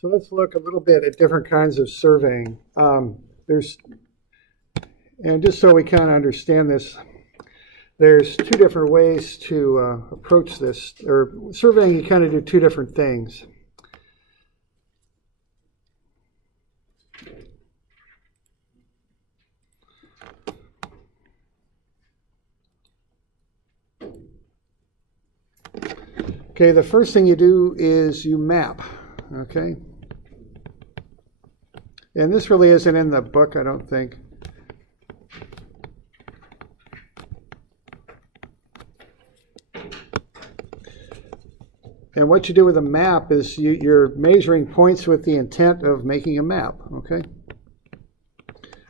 So let's look a little bit at different kinds of surveying. And just so we kind of understand this, there's two different ways to approach this. Or surveying, you kind of do two different things. Okay, the first thing you do is you map, okay? And this really isn't in the book, I don't think. And what you do with a map is you're measuring points with the intent of making a map, okay?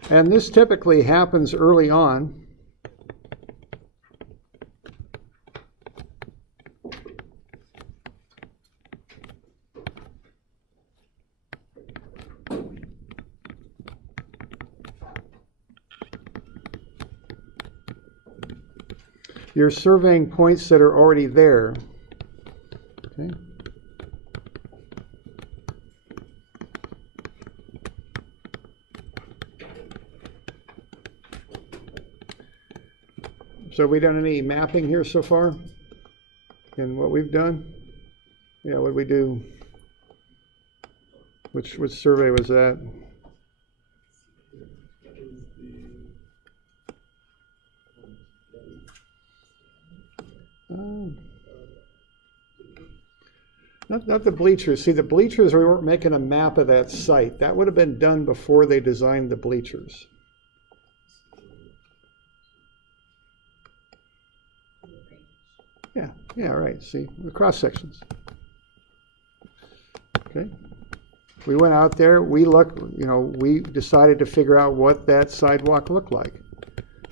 And this typically happens early on. You're surveying points that are already there. Okay. So have we done any mapping here so far in what we've done? Yeah, what did we do? Which survey was that? Not the bleachers. See, the bleachers, we weren't making a map of that site. That would have been done before they designed the bleachers. Yeah, right. See, the cross sections. Okay. We went out there, we decided to figure out what that sidewalk looked like.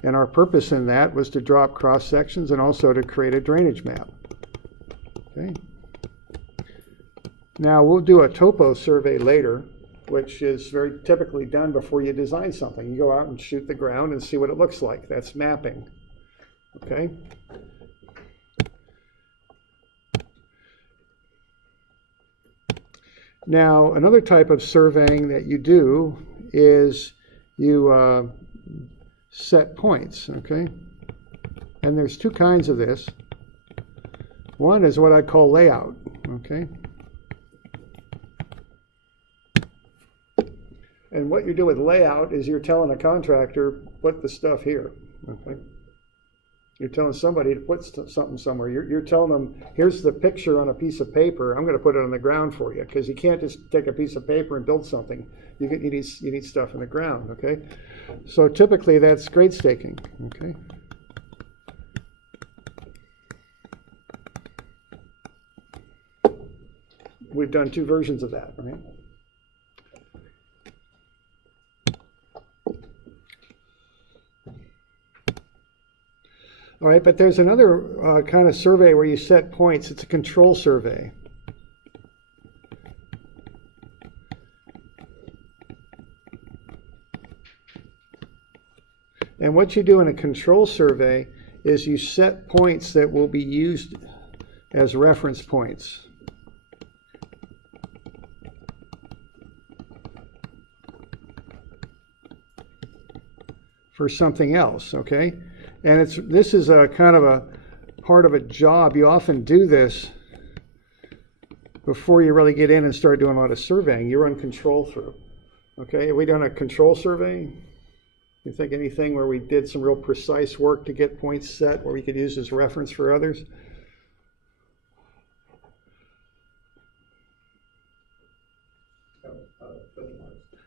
And our purpose in that was to draw up cross sections and also to create a drainage map. Okay. Now we'll do a topo survey later, which is very typically done before you design something. You go out and shoot the ground and see what it looks like. That's mapping. Okay. Now, another type of surveying that you do is you set points, okay? And there's two kinds of this. One is what I call layout, okay? And what you do with layout is you're telling a contractor, put the stuff here, okay? You're telling somebody to put something somewhere. You're telling them, here's the picture on a piece of paper. I'm going to put it on the ground for you, because you can't just take a piece of paper and build something. You need stuff in the ground, okay? So typically that's grade staking, okay? We've done two versions of that, right? All right, but there's another kind of survey where you set points. It's a control survey. And what you do in a control survey is you set points that will be used as reference points. For something else, okay? And this is a kind of a part of a job. You often do this before you really get in and start doing a lot of surveying. You run control through. Okay, have we done a control survey? You think anything where we did some real precise work to get points set where we could use as reference for others?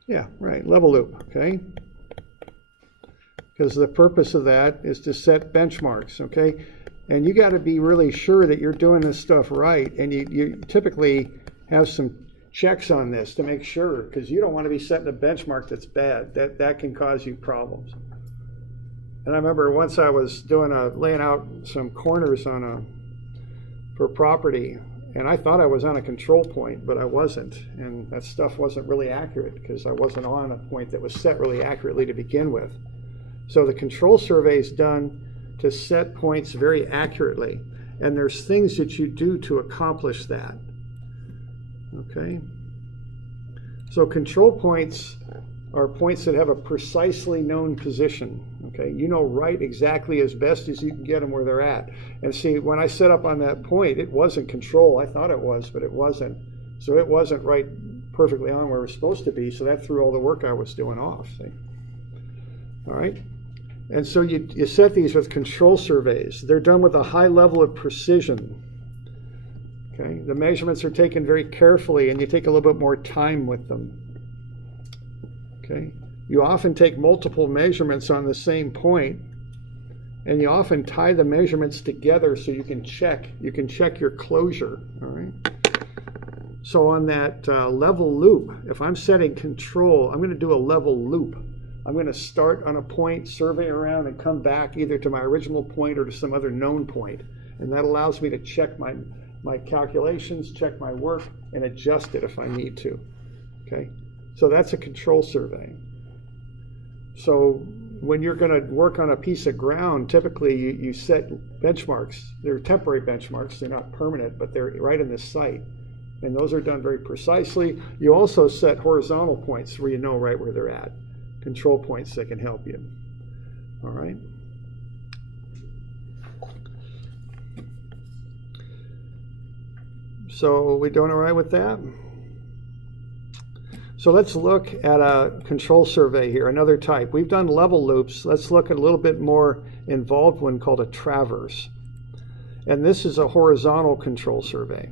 Yeah, right, level loop, okay? Because the purpose of that is to set benchmarks, okay? And you got to be really sure that you're doing this stuff right, and you typically have some checks on this to make sure, because you don't want to be setting a benchmark that's bad. That can cause you problems. And I remember once I was laying out some corners for property, and I thought I was on a control point, but I wasn't, and that stuff wasn't really accurate because I wasn't on a point that was set really accurately to begin with. So the control survey is done to set points very accurately, and there's things that you do to accomplish that, okay? So control points are points that have a precisely known position. Okay, you know right exactly as best as you can get them where they're at. And see, when I set up on that point, it wasn't control. I thought it was, but it wasn't. So it wasn't right perfectly on where it was supposed to be. So that threw all the work I was doing off. See? All right. And so you set these with control surveys. They're done with a high level of precision. Okay, the measurements are taken very carefully, and you take a little bit more time with them. Okay, you often take multiple measurements on the same point, and you often tie the measurements together so you can check your closure. All right. So on that level loop, if I'm setting control, I'm going to do a level loop. I'm going to start on a point, survey around, and come back either to my original point or to some other known point, and that allows me to check my calculations, check my work, and adjust it if I need to. Okay, so that's a control survey. So when you're going to work on a piece of ground, typically you set benchmarks. They're temporary benchmarks. They're not permanent, but they're right in the site, and those are done very precisely. You also set horizontal points where you know right where they're at. Control points that can help you. All right. So we doing all right with that? So let's look at a control survey here, another type. We've done level loops. Let's look at a little bit more involved one called a traverse. And this is a horizontal control survey.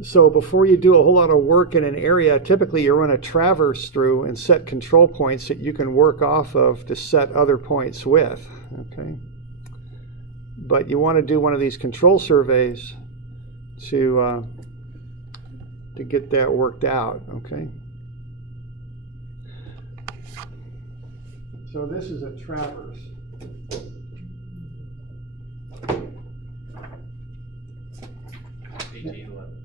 So before you do a whole lot of work in an area, typically you run a traverse through and set control points that you can work off of to set other points with. Okay. But you want to do one of these control surveys to get that worked out, okay? So this is a traverse. Page 811.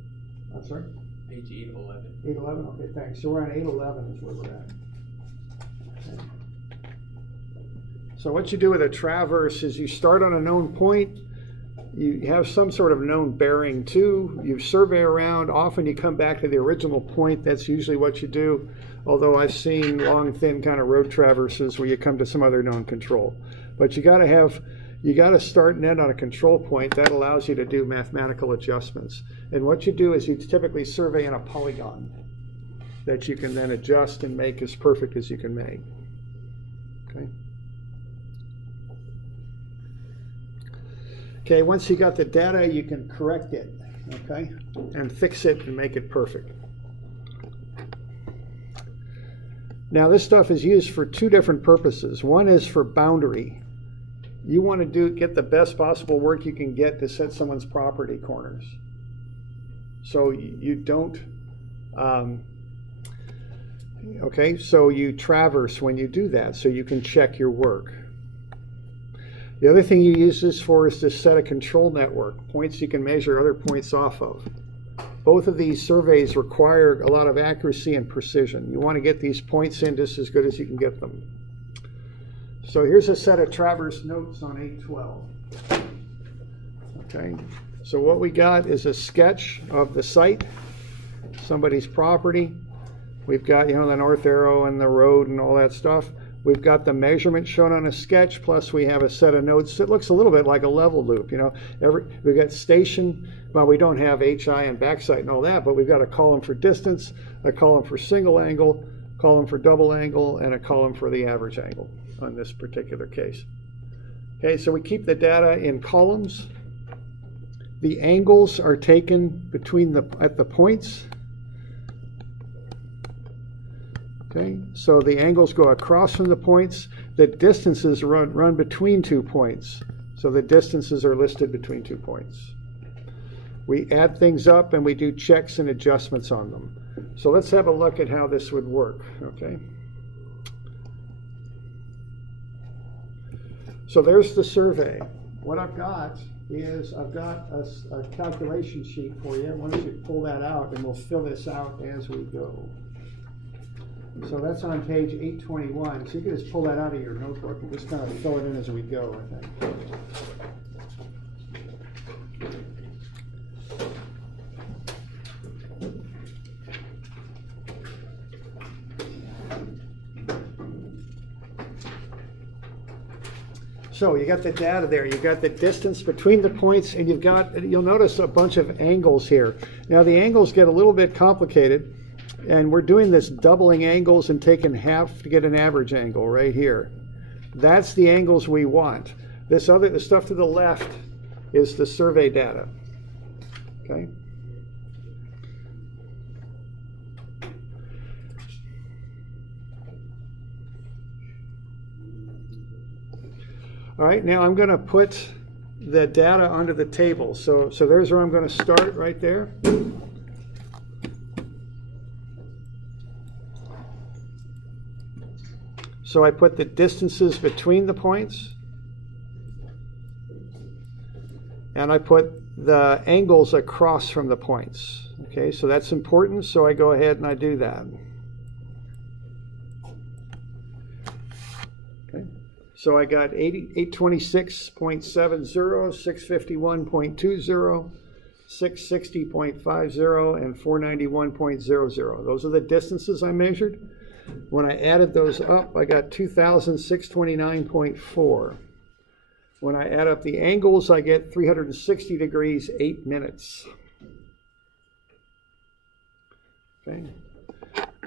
I'm sorry? Page 811. 811, okay, thanks. So we're on 811 is where we're at. Okay. So what you do with a traverse is you start on a known point, you have some sort of known bearing too, you survey around, often you come back to the original point, that's usually what you do, although I've seen long, thin kind of road traverses where you come to some other known control. But you got to start and end on a control point. That allows you to do mathematical adjustments. And what you do is you typically survey in a polygon that you can then adjust and make as perfect as you can make. Okay. Okay, once you got the data, you can correct it, okay, and fix it and make it perfect. Now this stuff is used for two different purposes. One is for boundary. You want to get the best possible work you can get to set someone's property corners. So you don't, okay, so you traverse when you do that so you can check your work. The other thing you use this for is to set a control network, points you can measure other points off of. Both of these surveys require a lot of accuracy and precision. You want to get these points in just as good as you can get them. So here's a set of traverse notes on 812. Okay, so what we got is a sketch of the site, somebody's property. We've got, the north arrow and the road and all that stuff. We've got the measurement shown on a sketch, plus we have a set of notes that looks a little bit like a level loop. We've got station, well, we don't have HI and backside and all that, but we've got a column for distance, a column for single angle, column for double angle, and a column for the average angle on this particular case. Okay, so we keep the data in columns. The angles are taken at the points. Okay, so the angles go across from the points. The distances run between 2 points. So the distances are listed between 2 points. We add things up and we do checks and adjustments on them. So let's have a look at how this would work, okay? So there's the survey. What I've got is a calculation sheet for you. Why don't you pull that out and we'll fill this out as we go. So that's on page 821. So you can just pull that out of your notebook and just kind of fill it in as we go, I think. So you got the data there, you've got the distance between the points, and you'll notice a bunch of angles here. Now the angles get a little bit complicated, and we're doing this doubling angles and taking half to get an average angle right here. That's the angles we want. The stuff to the left is the survey data. Okay. All right, now I'm going to put the data onto the table. So there's where I'm going to start right there. So I put the distances between the points, and I put the angles across from the points. Okay, so that's important, so I go ahead and I do that. Okay, so I got 826.70, 651.20, 660.50, and 491.00. Those are the distances I measured. When I added those up, I got 2,629.4. When I add up the angles, I get 360 degrees, 8 minutes. Okay.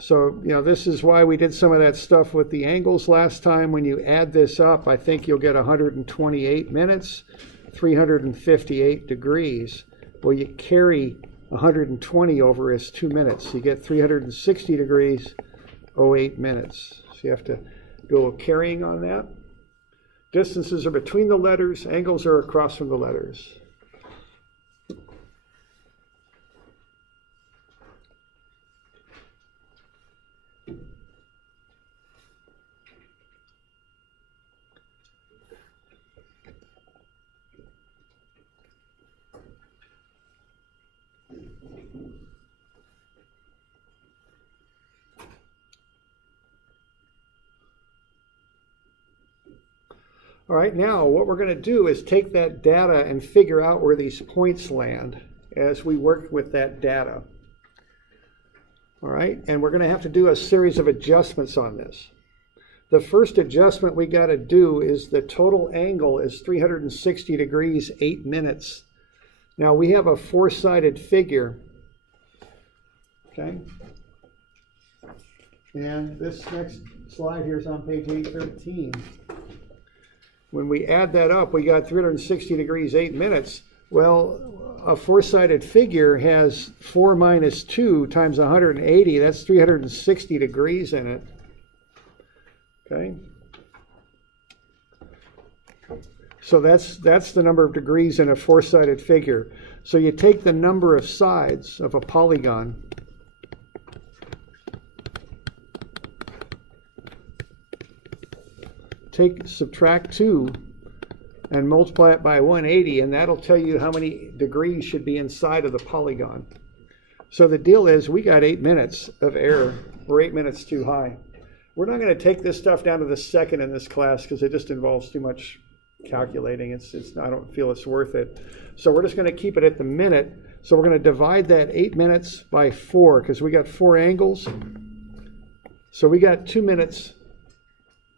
So, this is why we did some of that stuff with the angles last time. When you add this up, I think you'll get 128 minutes, 358 degrees. Well, you carry 120 over as 2 minutes. You get 360 degrees, 08 minutes. So you have to go carrying on that. Distances are between the letters, angles are across from the letters. All right, now what we're going to do is take that data and figure out where these points land as we work with that data. All right, and we're going to have to do a series of adjustments on this. The first adjustment we got to do is the total angle is 360 degrees, 8 minutes. Now we have a four-sided figure, okay? And this next slide here is on page 813. When we add that up, we got 360 degrees, 8 minutes. Well, a four-sided figure has 4 minus 2 times 180. That's 360 degrees in it. Okay? So that's the number of degrees in a four-sided figure. So you take the number of sides of a polygon, subtract 2 and multiply it by 180, and that'll tell you how many degrees should be inside of the polygon. So the deal is we got 8 minutes of error. We're 8 minutes too high. We're not going to take this stuff down to the second in this class because it just involves too much calculating. I don't feel it's worth it. So we're just going to keep it at the minute. So we're going to divide that 8 minutes by 4 because we got 4 angles. So we got 2 minutes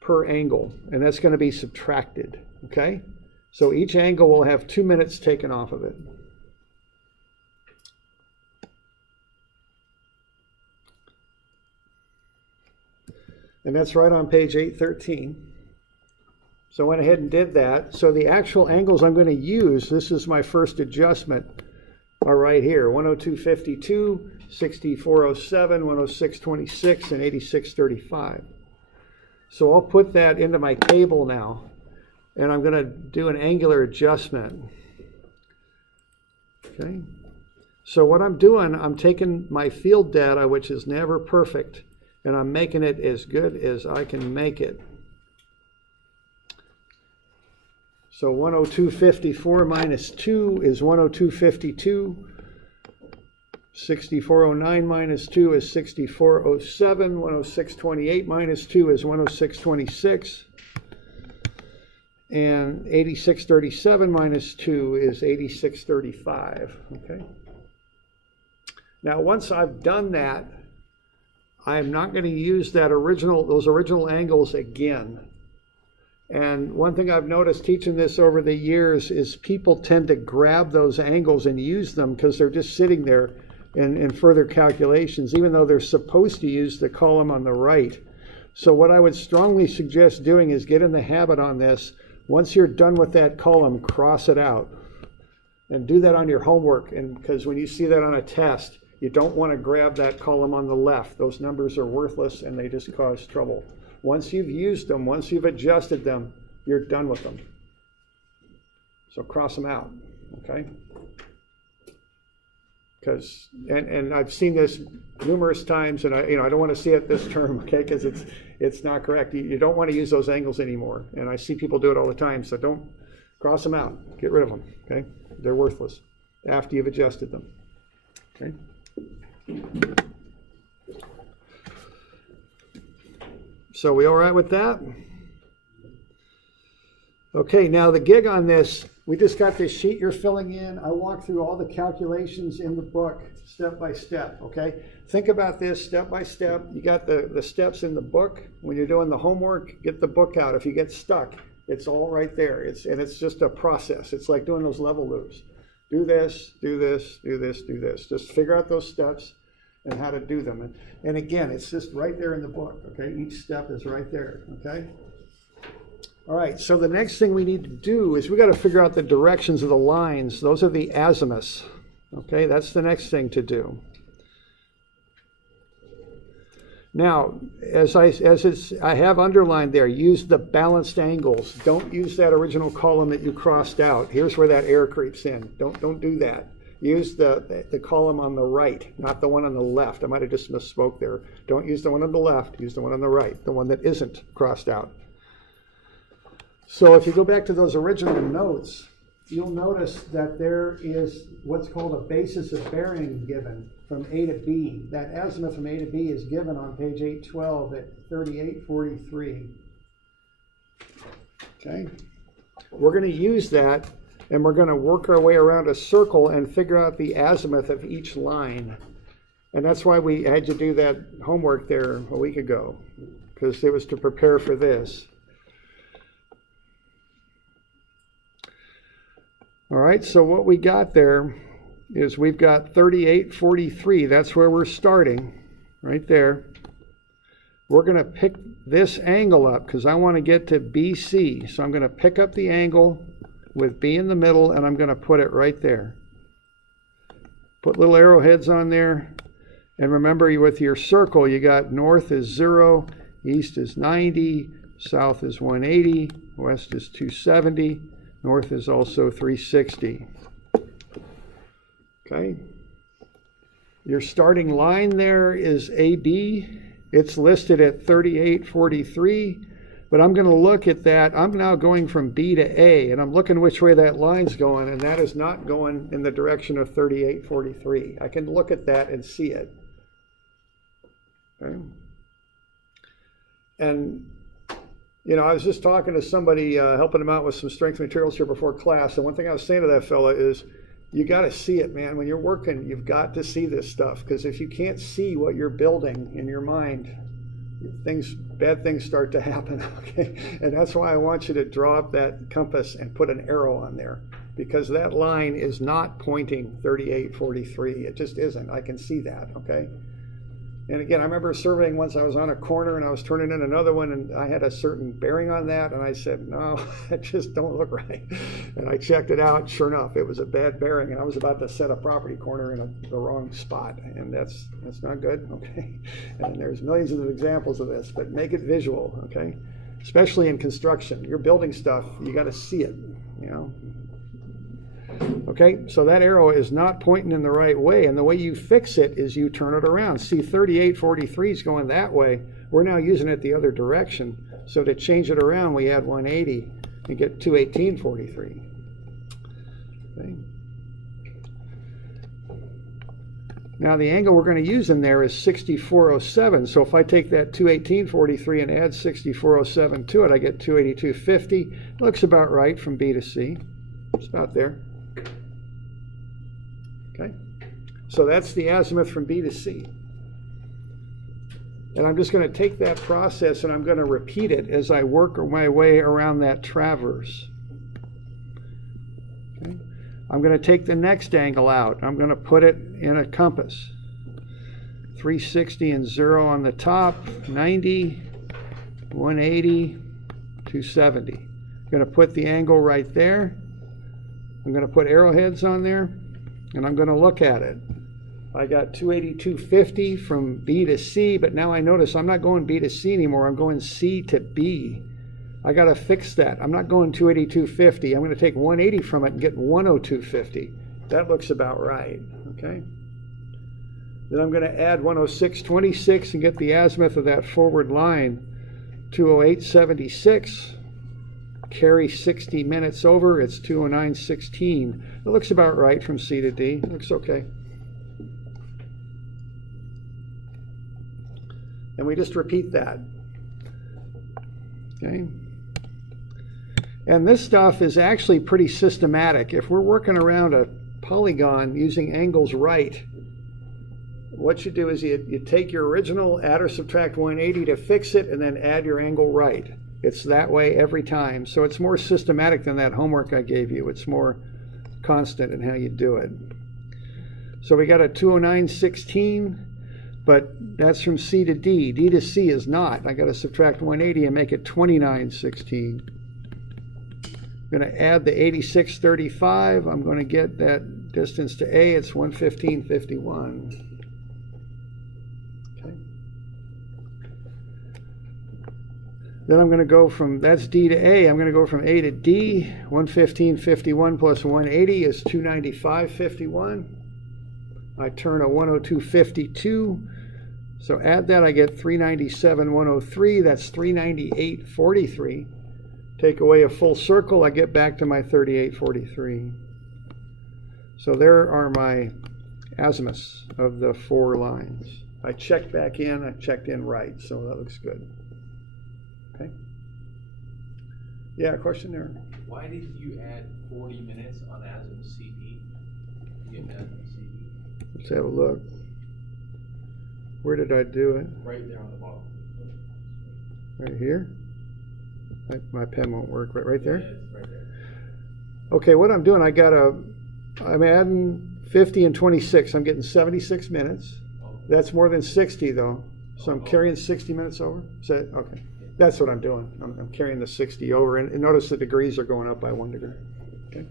per angle, and that's going to be subtracted, okay? So each angle will have 2 minutes taken off of it. And that's right on page 813. So I went ahead and did that. So the actual angles I'm going to use, this is my first adjustment, are right here, 102.52, 64.07, 106.26, and 86.35. So I'll put that into my table now, and I'm going to do an angular adjustment. Okay. So what I'm doing, I'm taking my field data, which is never perfect, and I'm making it as good as I can make it. So 102.54 minus 2 is 102.52. 64.09 minus 2 is 64.07. 106.28 minus 2 is 106.26. And 86.37 minus 2 is 86.35. Okay. Now, once I've done that, I'm not going to use those original angles again. And one thing I've noticed teaching this over the years is people tend to grab those angles and use them because they're just sitting there in further calculations, even though they're supposed to use the column on the right. So what I would strongly suggest doing is get in the habit on this. Once you're done with that column, cross it out. And do that on your homework, and because when you see that on a test, you don't want to grab that column on the left. Those numbers are worthless and they just cause trouble. Once you've used them, once you've adjusted them, you're done with them. So cross them out, okay? Because, and I've seen this numerous times, and I don't want to see it this term, okay? Because it's not correct. You don't want to use those angles anymore, and I see people do it all the time. So don't cross them out. Get rid of them, okay? They're worthless after you've adjusted them, okay? So we all right with that? Okay, now the gig on this, we just got this sheet you're filling in. I walk through all the calculations in the book step by step, okay? Think about this step by step. You got the steps in the book. When you're doing the homework, get the book out. If you get stuck, it's all right there. It's just a process. It's like doing those level loops. Do this, do this, do this, do this. Just figure out those steps and how to do them. And again, it's just right there in the book, okay? Each step is right there, okay? All right, so the next thing we need to do is we got to figure out the directions of the lines. Those are the azimuths, okay? That's the next thing to do. Now, as I have underlined there, use the balanced angles. Don't use that original column that you crossed out. Here's where that error creeps in. Don't do that. Use the column on the right, not the one on the left. I might have just misspoke there. Don't use the one on the left. Use the one on the right, the one that isn't crossed out. So if you go back to those original notes, you'll notice that there is what's called a basis of bearing given from A to B. That azimuth from A to B is given on page 812 at 3843. Okay? We're going to use that, and we're going to work our way around a circle and figure out the azimuth of each line. And that's why we had you do that homework there a week ago, because it was to prepare for this. All right, so what we got there is we've got 3843. That's where we're starting, right there. We're going to pick this angle up because I want to get to BC. So I'm going to pick up the angle with B in the middle, and I'm going to put it right there. Put little arrowheads on there. And remember, with your circle, you got north is 0, east is 90, south is 180, west is 270. North is also 360. Okay. Your starting line there is AB. It's listed at 3843, but I'm going to look at that. I'm now going from B to A, and I'm looking which way that line's going, and that is not going in the direction of 3843. I can look at that and see it. Okay. And I was just talking to somebody, helping them out with some strength materials here before class, and one thing I was saying to that fella is, you got to see it, man. When you're working, you've got to see this stuff, because if you can't see what you're building in your mind, bad things start to happen, okay? And that's why I want you to draw up that compass and put an arrow on there, because that line is not pointing 3843. It just isn't. I can see that, okay? And again, I remember surveying once. I was on a corner and I was turning in another one, and I had a certain bearing on that, and I said, no, it just don't look right. And I checked it out. Sure enough, it was a bad bearing, and I was about to set a property corner in the wrong spot, and that's not good, okay? And there's millions of examples of this, but make it visual, okay? Especially in construction. You're building stuff, you got to see it, Okay, so that arrow is not pointing in the right way, and the way you fix it is you turn it around. See, 3843 is going that way. We're now using it the other direction. So to change it around, we add 180 and get 21843. Okay. Now the angle we're going to use in there is 6407. So if I take that 21843 and add 6407 to it, I get 28250. Looks about right from B to C. It's about there. Okay, so that's the azimuth from B to C. And I'm just going to take that process and I'm going to repeat it as I work my way around that traverse. Okay. I'm going to take the next angle out. I'm going to put it in a compass. 360 and 0 on the top, 90, 180, 270. I'm going to put the angle right there. I'm going to put arrowheads on there, and I'm going to look at it. I got 280, 250 from B to C, but now I notice I'm not going B to C anymore. I'm going C to B. I got to fix that. I'm not going 280, 250. I'm going to take 180 from it and get 102.50. That looks about right, okay? Then I'm going to add 106.26 and get the azimuth of that forward line, 208.76. Carry 60 minutes over, it's 209.16. It looks about right from C to D. It looks okay. And we just repeat that. Okay. And this stuff is actually pretty systematic. If we're working around a polygon using angles right, what you do is you take your original, add or subtract 180 to fix it, and then add your angle right. It's that way every time. So it's more systematic than that homework I gave you. It's more constant in how you do it. So we got a 209.16, but that's from C to D. D to C is not. I got to subtract 180 and make it 29.16. I'm going to add the 86.35. I'm going to get that distance to A. It's 115.51. Then I'm going to go from, that's D to A, I'm going to go from A to D. 115.51 plus 180 is 295.51. I turn a 102.52. So add that, I get 397.103. That's 398.43. Take away a full circle, I get back to my 38.43. So there are my azimuths of the 4 lines. I checked back in, I checked in right, so that looks good. Okay. Yeah, question there. Why did you add 40 minutes on azimuth CD? You get azimuth CD. Let's have a look. Where did I do it? Right there on the bottom. Right here? My pen won't work. Right there? Yeah, it's right there. Okay, what I'm doing, I'm adding 50 and 26. I'm getting 76 minutes. Oh. That's more than 60 though. So I'm carrying 60 minutes over? Is that, okay. That's what I'm doing. I'm carrying the 60 over, and notice the degrees are going up by 1 degree. Okay.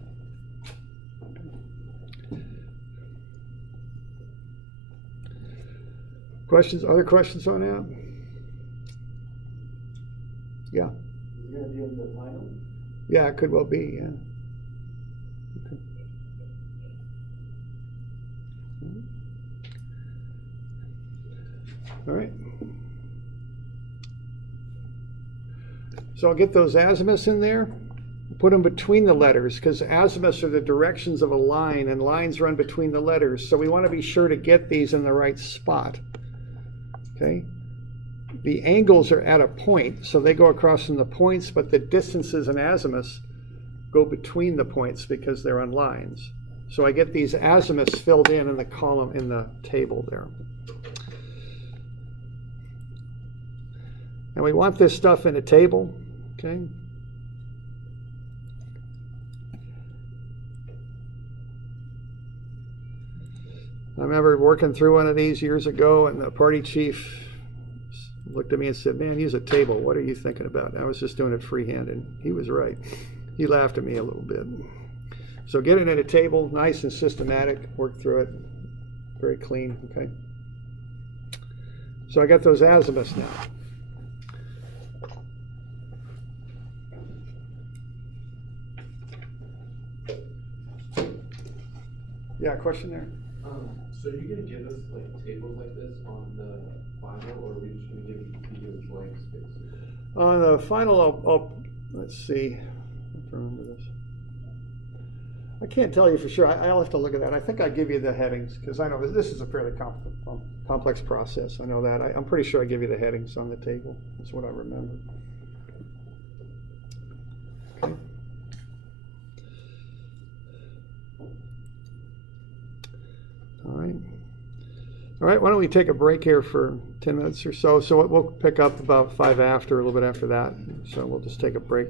Questions? Other questions on that? Yeah. Is it going to be in the final? Yeah, it could well be. Yeah. Okay. All right. So I'll get those azimuths in there, put them between the letters, because azimuths are the directions of a line, and lines run between the letters. So we want to be sure to get these in the right spot. Okay? The angles are at a point, so they go across from the points, but the distances and azimuths go between the points because they're on lines. So I get these azimuths filled in the column in the table there. And we want this stuff in a table, okay? I remember working through one of these years ago, and the party chief looked at me and said, "Man, use a table. What are you thinking about?" And I was just doing it freehand, and he was right. He laughed at me a little bit. So get it in a table, nice and systematic, work through it, very clean, okay? So I got those azimuths now. Yeah, question there? So are you going to give us like tables like this on the final, or are we just going to give you a blank space? On the final, I'll let's see. I have to remember this. I can't tell you for sure. I'll have to look at that. I think I'll give you the headings because I know this is a fairly complex process. I know that. I'm pretty sure I give you the headings on the table. That's what I remember. Okay. All right. All right, why don't we take a break here for 10 minutes or so? So we'll pick up about 5 after, a little bit after that. So we'll just take a break.